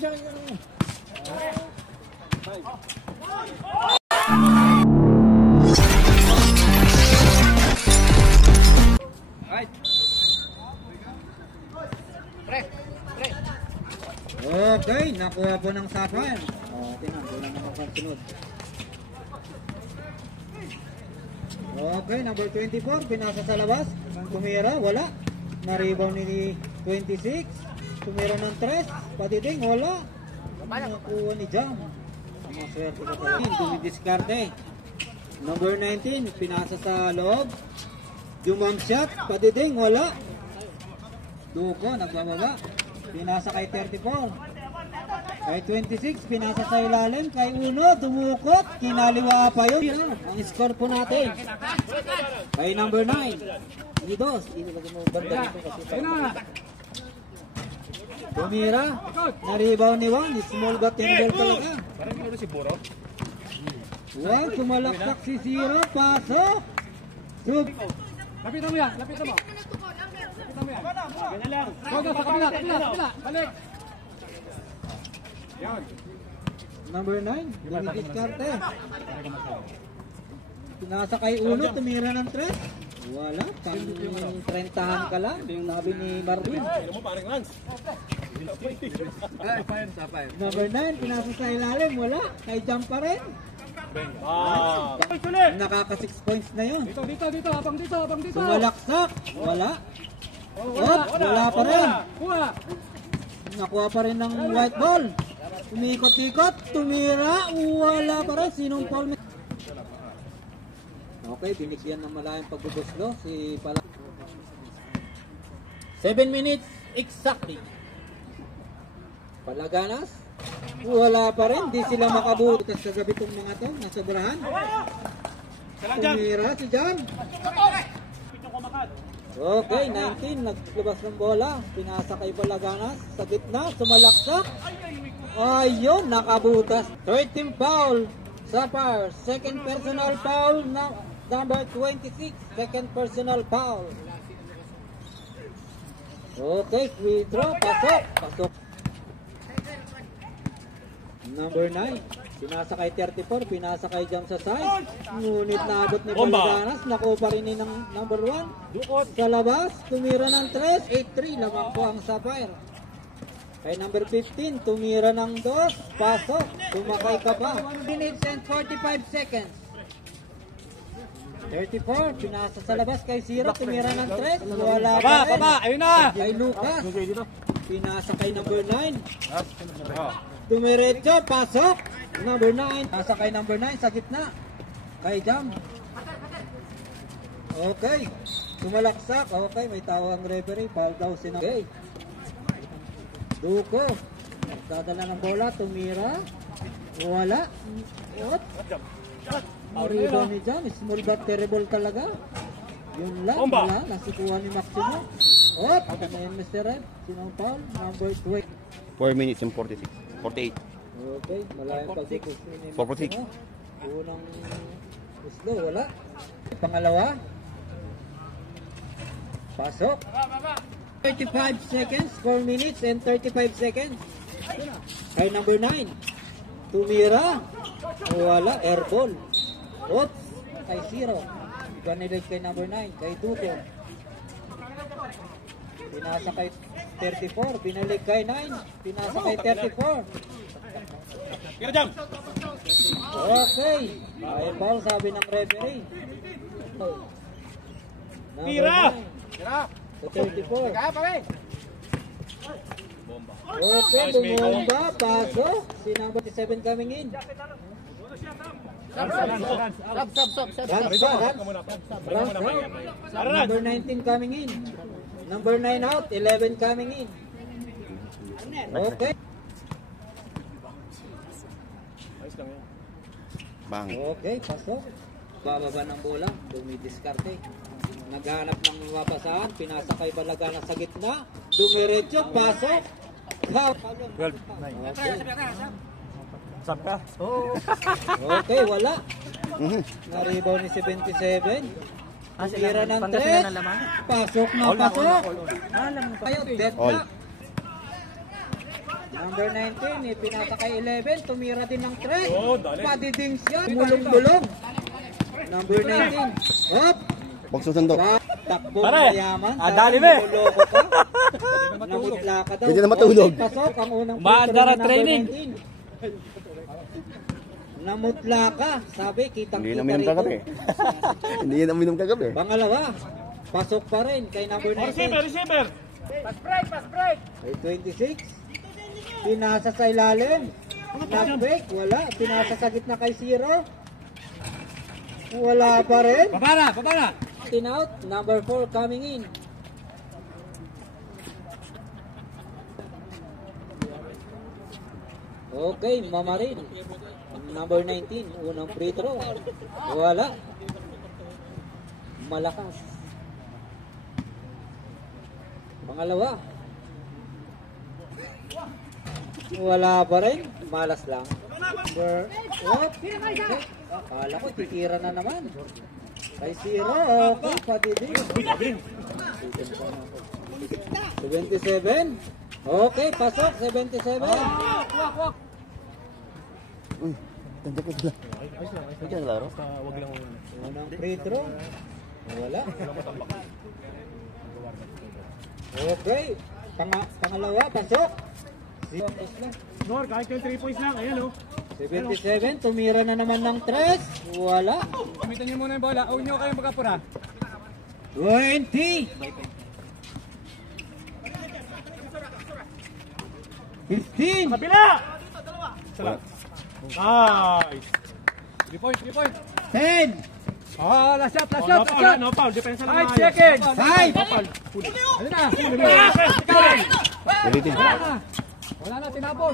sa akin ano. Right. Pre. Okay, nakuha po ng sapphire. Tingnan, kulang naman pagsunod. Okay, number 24, pinasa sa labas. Tumira, wala. Na-rebound ni 26. Tumira ng 3. Patiting, wala. Nakuha ni Jam. Maswerte ka pala. Tumidiskarte. Number 19, pinasa sa loob. Jumam shot. Patiting, wala. Duko, nagbababa. Pinasa kay 34. Kay 26, pinasa sa ilalim. Kay Uno, dumukot. Kinaliwa pa yun. Ang score po natin. Kay number 9. Idos. Tumira. Na-rebound ni Juan. Small but tender talaga. Juan, kumalaksak si Zero. Pasok. Lapitan mo yan. Lapitan mo. Lapitan mo yan. Ganyan lang. Go, sa kabila. Balik. Yan. Number 9, Diskarte. Pinasa kay Uno, tumira ng 3. Wala, pang 30han ka lang, sabi ni Marvin. Number 9, pinasa sa ilalim, wala, kay Jump pa rin. Nakaka 6 points na yun. Dito, abang dito. Sumalaksak, wala. Wala pa rin. Nakuha pa rin ng white ball. Umikot-ikot, tumira, wala pa rin. Sinong foul? Okay, binigyan ng malayang pagbubuslo si Pala. 7 minutes exactly. Palaganas, wala pa rin. Di sila makabutas sa gabi itong mga to. Nasobrahan. Tumira si Jan. Okay, 19, naglabas ng bola. Pinasa kay Palaganas. Sa gitna, sumalaksak. Ayun, nakabutas. 13 foul sa par. Second personal foul na number 26. Second personal foul. Okay, free throw. Pasok. Number 9. Pinasa kay 34. Pinasa kay Jam sa side. Ngunit naabot ni Palaganas. Nakuha pa rin ng number 1. Sa labas, tumira ng 3. 8-3. Lamang po ang Sapphire. Kay number 15, tumira ng 2, pasok, tumakay ka pa. 1 minutes and 45 seconds. 34, pinasa sa labas kay Zero, tumira ng 3, wala pa rin. Ayun na! Kay Lucas, pinasa kay number 9. Tumiretso, pasok. Number 9, pinasa kay number 9 sa gitna. Kay Jam. Okay, tumalaksak. Okay, may tawang referee, foul daw si okay. Duko, dadala ng bola, tumira, wala, Marido ni Jam, small but terrible talaga, yun lang, wala, nasikuha ni Maximo, ano yun Mr. Red, sinong foul, number 20. 4 minutes and 46, 48. Okay, malayang pagsikus ni 446. Unang islo, wala, pangalawa, pasok. 35 seconds, 4 minutes and 35 seconds. Kay number 9, tumira, wala, airball. Oops, kay Zero. Ganilig kay number 9, kay Duko. Pinasa kay 34, binalik kay 9, pinasa kay 34. Okay, airball sabi ng referee. Tira! Sa 34. Okay, bumomba, pasok. Si number 7 coming in. Number 19 coming in. Number 9 out, 11 coming in. Okay. Bang. Okay, pasok. Bababa ng bola, dumidiskarte. Naghanap ng mapasahan, pinasa kay Palaganas sa gitna, dumiretso, pasok. Okay. Okay, wala. Na-rebound ni 77. Tira ng 3. Pasok na pasok. Kayo, dead na. Number 19, ipinasa kay 11, tumira din ng 3. Padidings yan, bulong-bulong. Number 19, hop! Huwag susundo. Takbo Pare, mayaman. dali me. Niloloko ka. Namutla ka daw. Pwede na matulog. Okay, pasok ang unang Maandara free throw ni training. number 19. Namutla ka. Sabi, kitang Hindi kita na minom rito. kagabi. Hindi na minom kagabi. Pangalawa, pasok pa rin kay number 19. Receiver. Pass break. Kay 26. Pinasa sa ilalim. Nag-break, wala. Pinasa sa gitna kay 0. Wala pa rin. Babara. In out, number 4 coming in. Okay, Mamarin. Number 19, unang free throw. Wala. Malakas. Pangalawa. Wala pa rin. Malas lang. Number, what? Akala ko, titira na naman. Kay 0, okay, padiding. 77. Okay, pasok, 77. Uy, tanda ko sila. Hindi ka naglaro? Unang free throw. Wala. Okay, pangalawa, pasok. Nor, kahit yung 3 points lang. Ayan o. 77, tumira na naman ng 3. Wala. Gamitan niyo muna yung bola. Huwag niyo kayong magkapura. 20. 15. Kabila! Nice! 3 points. 10. Oh, last shot. No foul. Depensa lang. 5 seconds. 5. Ayun na. Ulitin. Wala na, tinapon.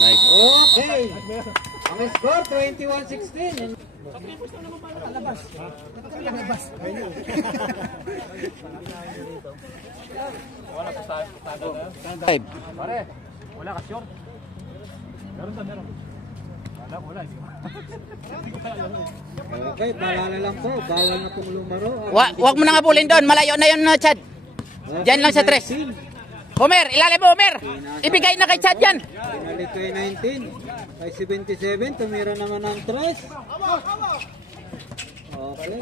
Nice. Okay. Ang score, 21-16. Five. Pare, wala ka short. Meron. Wala. Okay, paalala lang po, bawal na pong lumaro. Wag mo na nga bulin doon. Malayo na yun, Chad. Diyan lang sa 3. Homer, ilalim mo, Homer. Ibigay na kay Chad yan. Pinalik kay 19. Kay 77, tumira naman ng 3. Okay.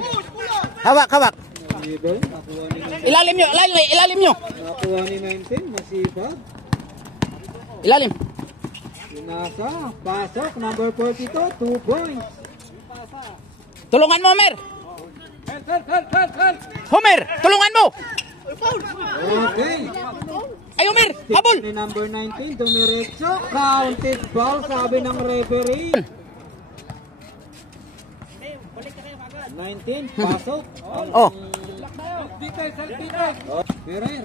Hawak. Dribble, nakuha ni 19. Ilalim nyo. Nakuha ni 19, masipag. Ilalim. Pinasa, pasok, number 42, 2 points. Tulungan mo, Homer. Homer, tulungan mo. Okay. Ay, Homer, habol. Ni number 19, dumiretso, counted foul, sabi ng referee. 19, pasok. Oh. Ferrer,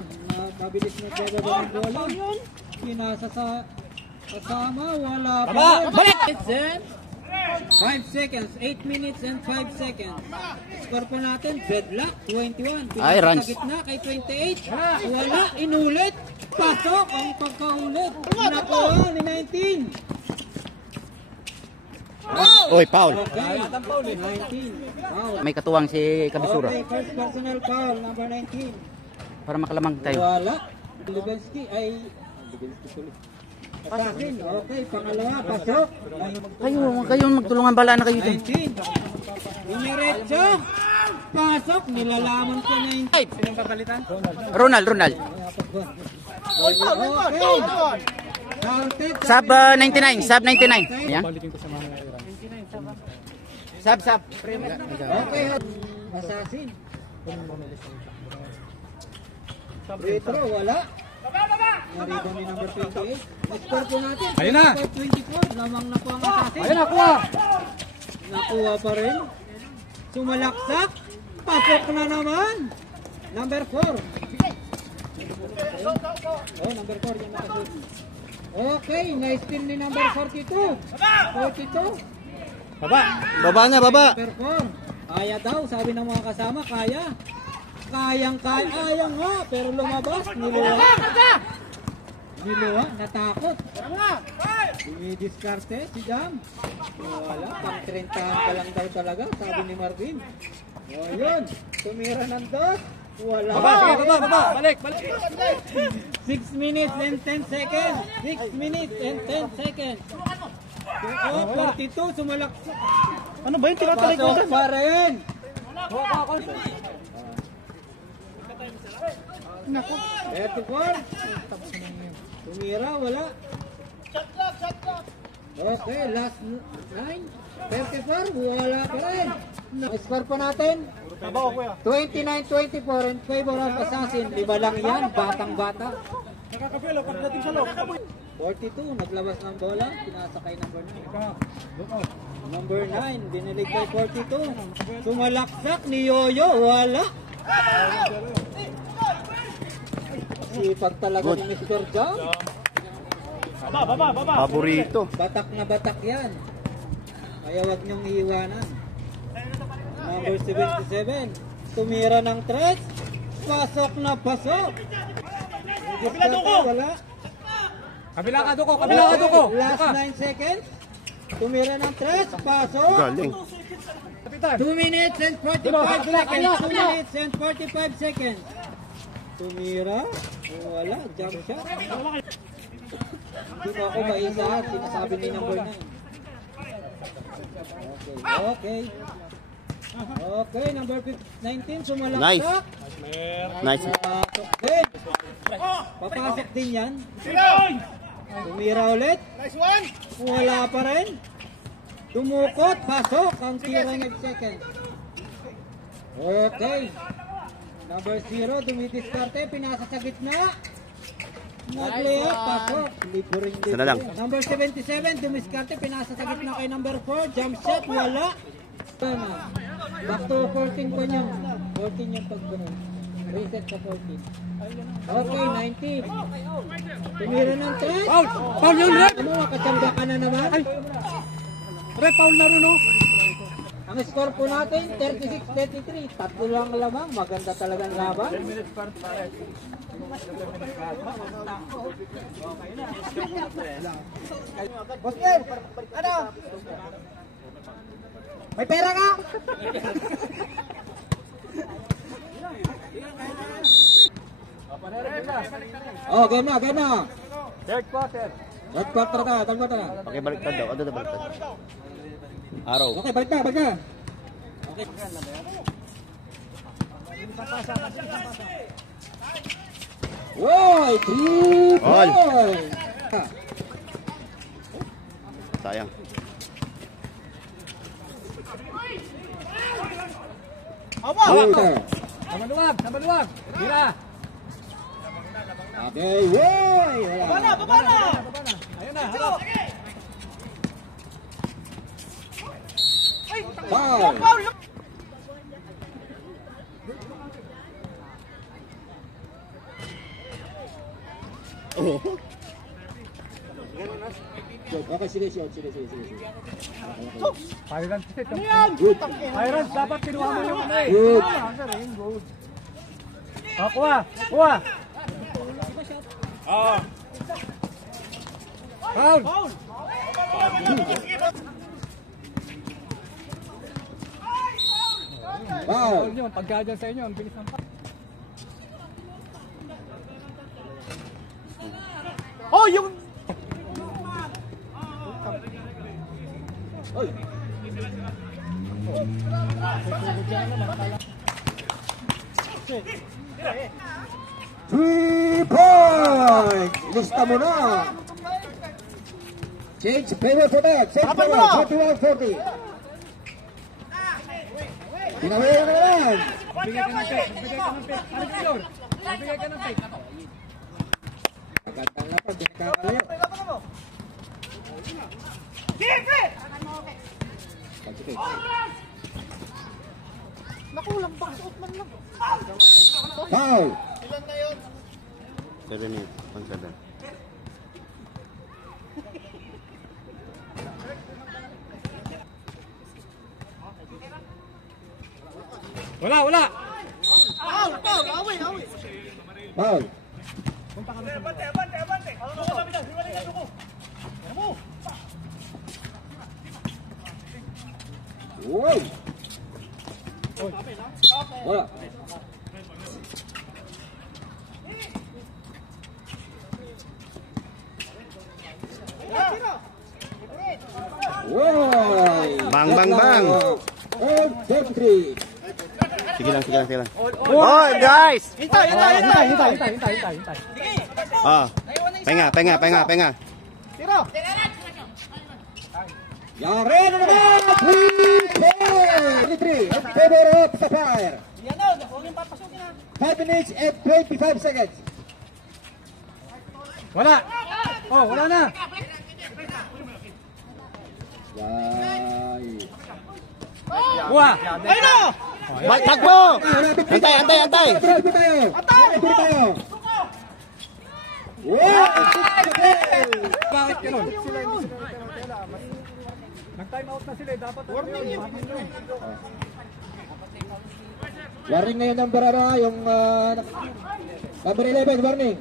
mabilis na bababa ng bola. Pinasa sa kasama, wala pa. Balik. 5 seconds, 8 minutes and 5 seconds. Score po natin, deadlock, 21. Ay, Pinasa runs. sa gitna kay 28. Wala, inulit. Pasok ang pagkaulit. Nakuha ni 19. Oy, foul. Okay, 19. Foul. May katuwang si Kabisura. Okay, first personal foul, number 19. Para makalamang tayo. Wala. Lubensky ay... Lubensky tuloy. Assassin. Okay, pangalawa, pasok. Kayo magtulungan, bala na kayo dyan. 19. Dumiretso. Pasok, nilalaman ko 19. Ronald. Okay. Counted. Sub 99. Yan. Sub. Okay. Assassin. Free throw, wala. Narito ni number 28. Score po natin. Ayun na. 24. Lamang na po ang assassin. Ayun, nakuha. Nakuha pa rin. Sumalaksak. Pasok na naman. Number 4. Oh, number 4 yung nakashoot. Okay, nice steal ni number 42. 42. Baba na, baba. Number 4. Kaya daw, sabi ng mga kasama, kaya. Kaya nga, pero lumabas. Niluwa, natakot. Dumidiskarte si Jam. Wala, pang 30 pa lang daw talaga, sabi ni Marvin. O yun, tumira ng 2. Wala. Baba. Balik. 6 minutes and 10 seconds. 6 minutes and 10 seconds. Oh, 42, sumalaksak. Ano ba yung tinatalikutan? Pasok pa rin. 34. Tumira, wala. Okay, last 9. 34, wala pa rin. Score pa natin. 29-24 in favor of Assassin. 5 lang yan, batang-bata. Nakakapilo, pagdating sa loob. 42, naglabas ng bola, pinasakay number 9. Number 9, binilig kay 42. Sumalaksak ni Yoyo, wala. Sipag talaga ni Mr. Jam. Baba. Paborito. Batak na batak yan. Kaya wag niyong iiwanan. Number 77, tumira ng 3. Pasok na pasok. Wala. Kabila ka duko. Last 9 seconds. Tumira ng 3. Pasok. Galing. 2 minutes and 45 seconds. 2 minutes and 45 seconds. Tumira. Wala. Jump shot. Hindi mo ako maisa. Sinasabi ni number 9. Okay. Okay, number 19. Sumalaksak. Nice. Papasok din. Papasok din yan. Tumira ulit. Wala pa rin. Tumukot. Pasok. Ang tira ng second. Okay. Number 0. Dumidiskarte. Pinasa sa gitna. Nag-layup. Pasok. Liburing Isa na lang. Number 77. Dumiskarte. Pinasa sa gitna kay number 4. Jump shot. Wala. Back to 14 po niyan. 14 yung pagbuno. Reset sa 14. Okay, 19. Tumira ng 3. Foul yun, Rep. Ano, makatsamba ka na naman. Rep, foul na rin, oh. Ang score po natin, 36-33. Tatlo lang lamang. Maganda talagang laban. Bosker, ano? May pera ka? Oh, game na. Third quarter. Third quarter na. Okay, baliktad daw. Ano na baliktad? Araw. Okay, balik na. Okay. Woy! 3 All. points! Sayang. Maluwag. Mira. Okay, woy! Baba na. Ayun na, harap. Foul! Okay, sige. Pirates. Pirates, dapat kinuha mo yung ano eh. Good. Kuha. Foul. Foul! Yun, pagka dyan sa inyo, ang bilis ng foul. Oh, yung... Oy! Three points! Lista mo na! Change favor for that. Set favor, 41-40. Pinawala na naman! Bigay ka ng pick. Ano yun? Bigay ka ng pick. Magandang lapag, di nakakalayo. Sige! Foul! 7 minutes. 1-7. Wala. Foul! Wow! Wala. Woy! Bang, bang, bang. And 33. Sige lang, sige lang, sige lang. Oh, guys! Hintay. Ah. Penga. Yari na naman! 3-4! 33 in favor of Sapphire. 5 minutes and 25 seconds. Wala. Oh, wala na. Yay! Buha. Ayun na. Takbo! Antay! Atras tayo! Wow! Bakit ganun? Nag-time out na sila. Dapat warning yun. Warning ngayon ng Barara, yung number 11, warning.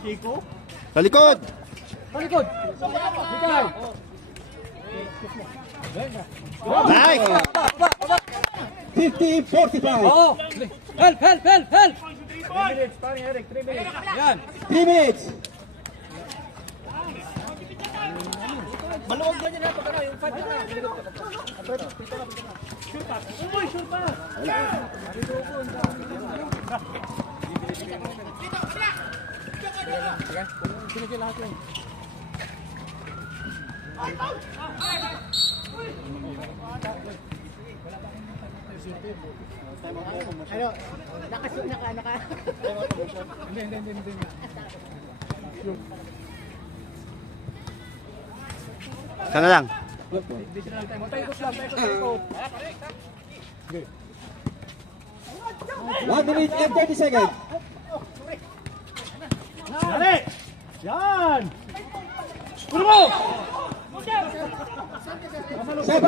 Chico? Sa likod! Talikod. Bigay. Nice! 50-45. Oo. Help. 3 minutes, paring Eric. 3 minutes. Yan. 3 minutes. Maluwag ganyan na. Pagkana, yung 5 na. Sure pa. Sana lang. 1 minute and 30 seconds. Dali. Yan. Puno mo. Sub.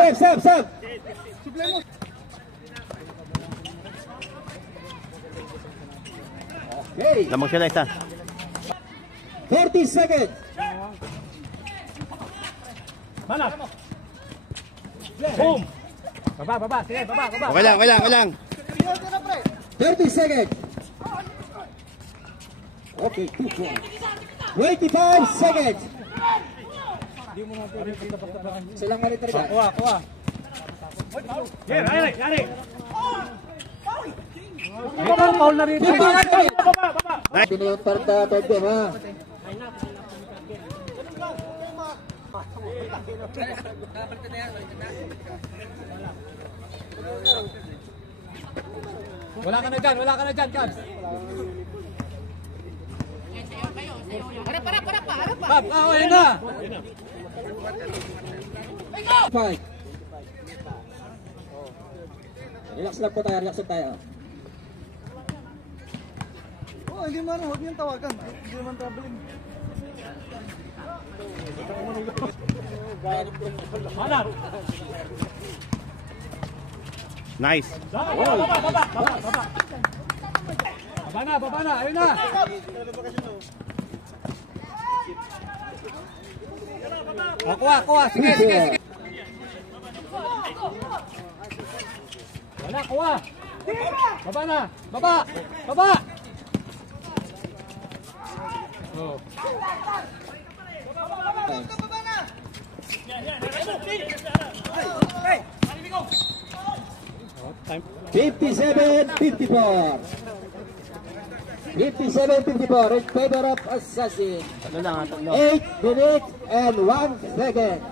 Okay, Lamang sila isa. 30 seconds. Mana? Boom. Baba. Sige, baba. Okay lang. 30 seconds. Okay, 25 seconds. Silang monitor ka. Kuha. Yari. Ito, foul na rin. Baba. Pinayot parta pwede ha. Wala ka na dyan, Cabs. Harap pa. Cabs, ayun na. 5. Relax lang po tayo. Oh, hindi man, huwag niyong tawagan. Hindi naman traveling. Mana? Nice. Baba na, ayun na. Kuha. Sige. Wala, kuha. Baba na. Baba. Oh. 57-54. 57-54 in favor of Assassin. 8 minutes and 1 second.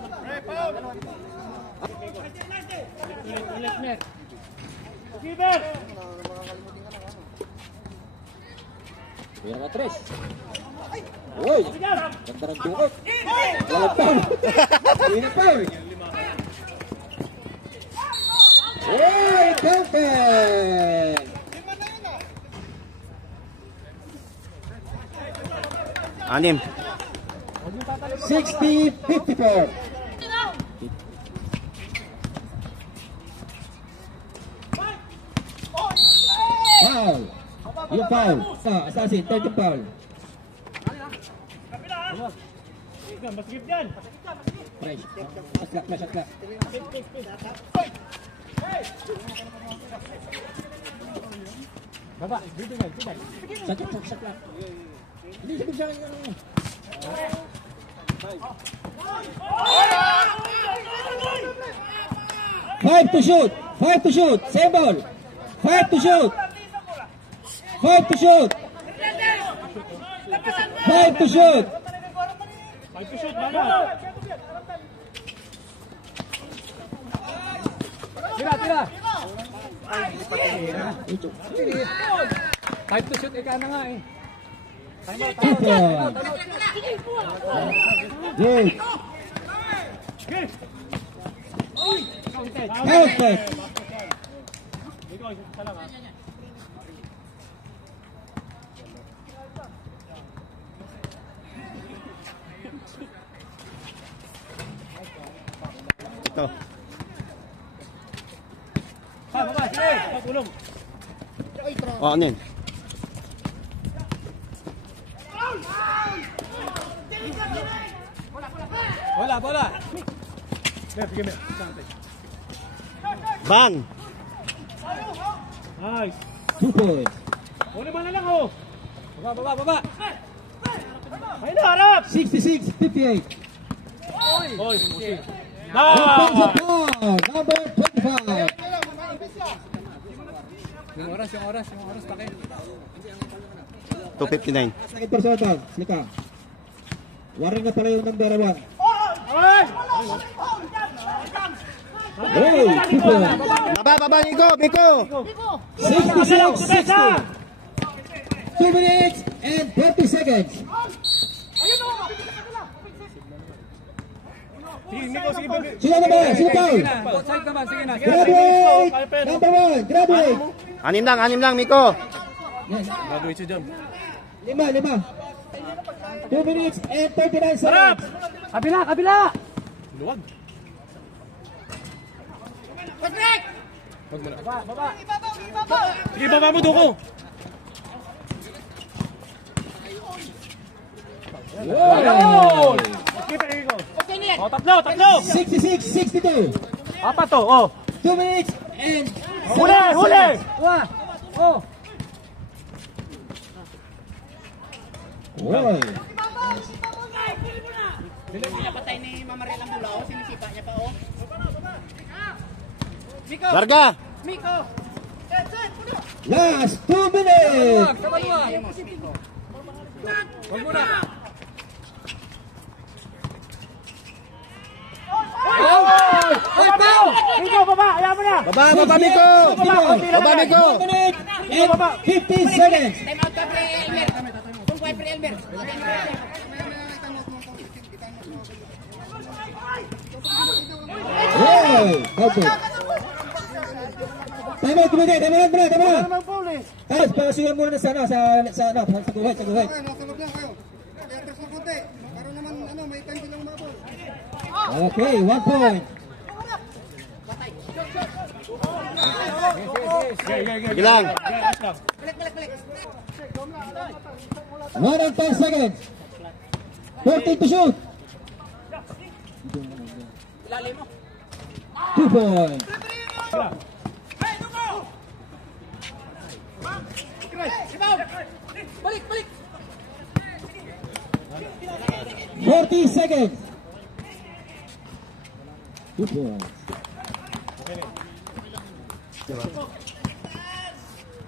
Meron na 3. Uy! Ganda ng dukot. Walang foul. Hindi na foul. Uy! Counted! Anim. 60-54. Foul. Yung foul. Assassin, 30 foul. Masigit yan. Fresh. Shot clock. Baba, dito na. Shot clock. Hindi, sabi sa akin. 5 to shoot. 5 to shoot. Same ball. 5 to shoot. 5 to shoot. 5 to shoot. 5 to shoot, mana? Tira, tira. 5 to shoot, ika na nga eh. Time out, time out, time out. Yes. Perfect. Ito. Baba, sige. Tulong. O, ano yun? Bola, bola. Bigyan mo. Bang! Nice. 2 points. Uli mo na lang, oh. Baba, baba, baba. Ayun na, harap. 66-58. Oy, okay. Offensive foul. Number 25. Yung oras, pake. 259. Second personal. Slika. Waring na pala yung number 1. Ay! Hey, 2 points. Baba, Miko, Miko! 66-60. 2 minutes and 30 seconds. Sige, Nico, sige, baby. Sino na ba? Sino foul? Outside naman, sige na. Graduate! Number 1, graduate! Anim lang, Miko! Graduate siya dyan. 5. 2 minutes and 39 Harap! seconds. Kabila, kabila! Luwag. Wag mo na. Baba. Sige, baba mo, Doko. Wow! Okay, pwede ko. Oh, tatlo, tatlo! 66-62. Apat to, oh. 2 minutes and Huli, 7 huli! seconds. Wah! Oh! Oy. Pinapatay ni Mama Rel ang bulao, sinisipa niya pa, oh. Larga! Miko! Last 2 minutes. Wag mo na. Ay, Pao! Miko, baba! Ayaw mo na! Baba, Miko! Baba, Miko! 1 minute and 15 seconds. Time out ka, Pre Elmer. Kung kay Pre Elmer. Wow! Okay. Time out kumagay. Time out. Tapos, pakasiwan muna sa guhit. Okay, 1 point. Sige lang. 1 and 10 seconds. 14 to shoot. 2 points. Balik, balik! 40 seconds. 2 points.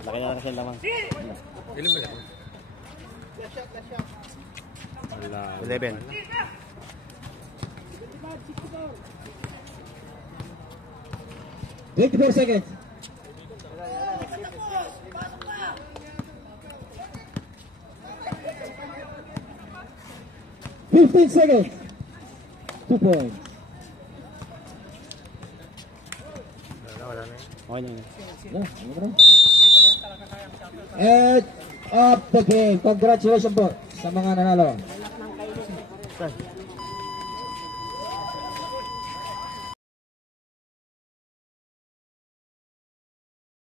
Laki na kasi lamang. Ilan ba lang? 11. 24 seconds. $15 seconds. 2 points. Okay na yun. And up the game. Congratulations po sa mga nanalo.